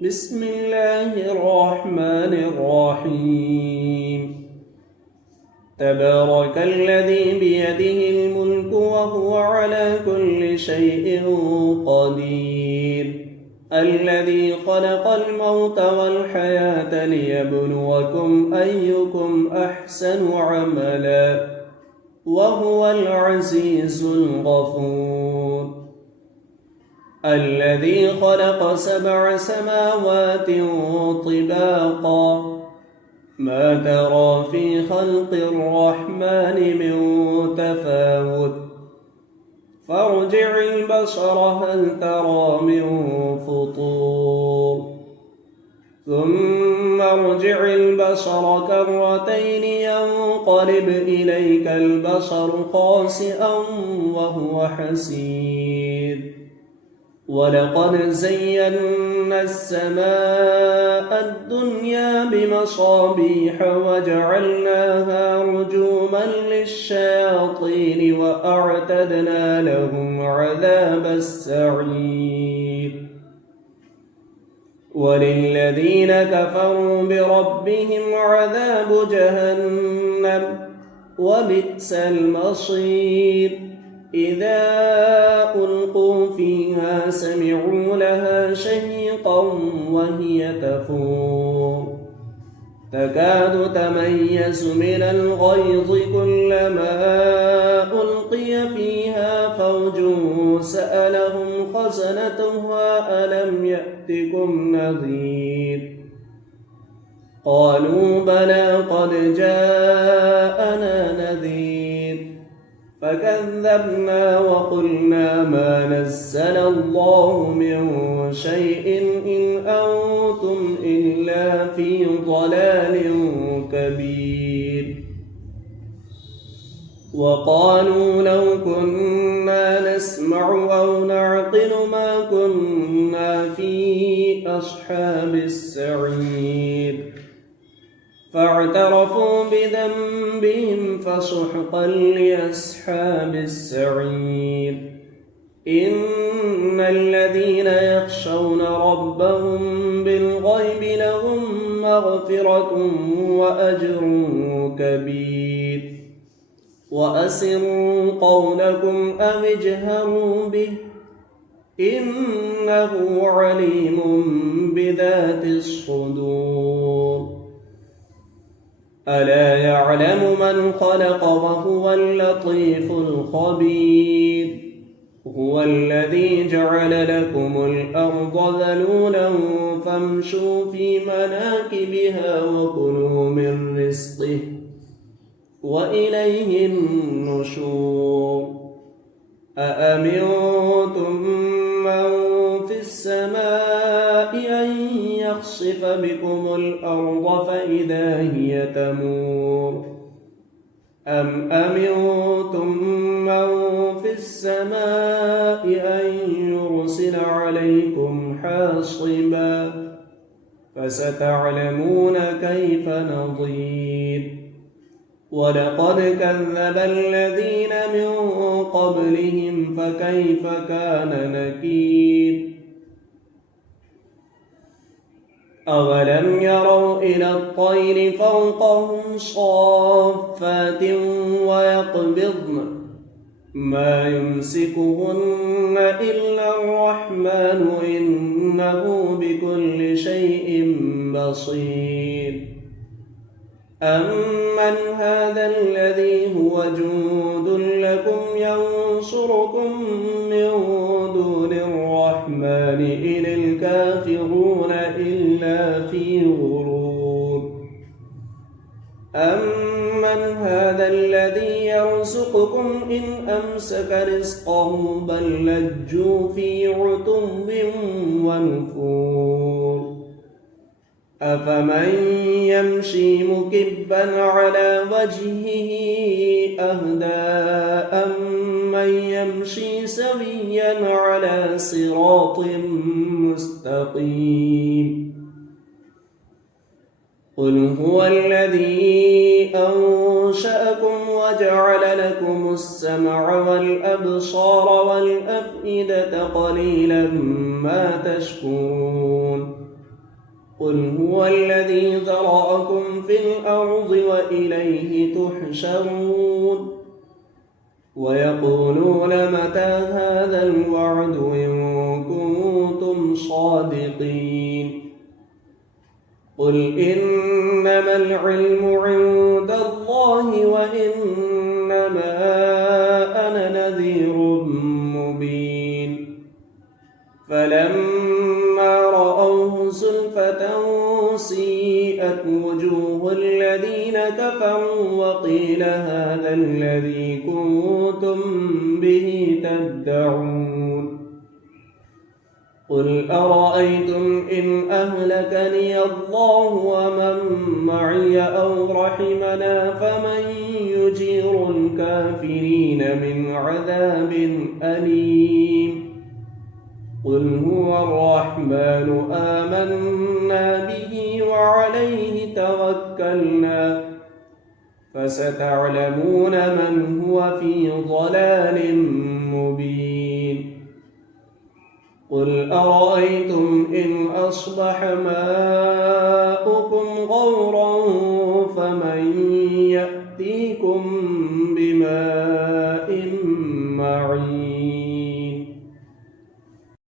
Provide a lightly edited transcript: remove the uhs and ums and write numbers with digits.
بسم الله الرحمن الرحيم. تبارك الذي بيده الملك وهو على كل شيء قدير، الذي خلق الموت والحياة ليبلوكم أيكم أحسن عملا، وهو العزيز الغفور. الذي خلق 7 سماوات طباقا، ما ترى في خلق الرحمن من تفاوت، فارجع البصر هل ترى من فطور، ثم ارجع البصر كرتين ينقلب إليك البصر خاسئا وهو حسير. ولقد زينا السماء الدنيا بمصابيح وجعلناها رجوما للشياطين وأعتدنا لهم عذاب السعير. وللذين كفروا بربهم عذاب جهنم وبئس المصير. إذا ألقوا فيها سمعوا لها شهيقا وهي تفور، تكاد تميز من الغيظ كلما ألقي فيها فوج سألهم خزنتها ألم يأتكم نذير، قالوا بلى قد جاءنا نذير، فكذبنا وقلنا ما نزل الله من شيء إن أنتم إلا في ضلال كبير. وقالوا لو كنا نسمع أو نعقل ما كنا في أصحاب السعير، فاعترفوا بذنبهم فسحقا لأصحاب السعير. إن الذين يخشون ربهم بالغيب لهم مغفرة وأجر كبير. وأسروا قولكم أو اجهروا به إنه عليم بذات الصدور. ألا يعلم من خلق وهو اللطيف الخبير. هو الذي جعل لكم الأرض ذلولا فامشوا في مناكبها وكلوا من رزقه وإليه النشور. أأمنتم من في السماء أن يخسف بكم الأرض فإذا هي تمور، أم أمنتم من في السماء أن يرسل عليكم حاصبا، فستعلمون كيف نظير. ولقد كذب الذين من قبلهم فكيف كان نكير. أولم يروا إلى الطير فوقهم صافات ويقبضن ما يمسكهن إلا الرحمن إنه بكل شيء بصير. أمن هذا الذي هو جند لكم ينصركم من دون الرحمن إن الكافرون إلا في غرور. أمن هذا الذي يرزقكم إن أمسك رزقه بل لجوا في عتو ونفور. أفمن يمشي مكبا على وجهه أهدى أمن يمشي سويا على صراط مستقيم. قل هو الذي أنشأكم وجعل لكم السمع والأبصار والأفئدة قليلا ما تشكرون. قل هو الذي ذرأكم في الأرض وإليه تحشرون ويقولون متى هذا الوعد إن كنتم صادقين قل إنما العلم عند الله وإنما أنا نذير مبين فلما رأوه زلفة سيئت وجوه الذين كفروا وقيل هذا الذي كنتم به تدعون قل أرأيتم إن أهلكني الله ومن معي أو رحمنا فمن يجير الكافرين من عذاب أليم قل هو الرحمن آمنا به وعليه توكلنا فستعلمون من هو في ضلال مبين قل أرأيتم إن أصبح ماؤكم غورا فمن يأتيكم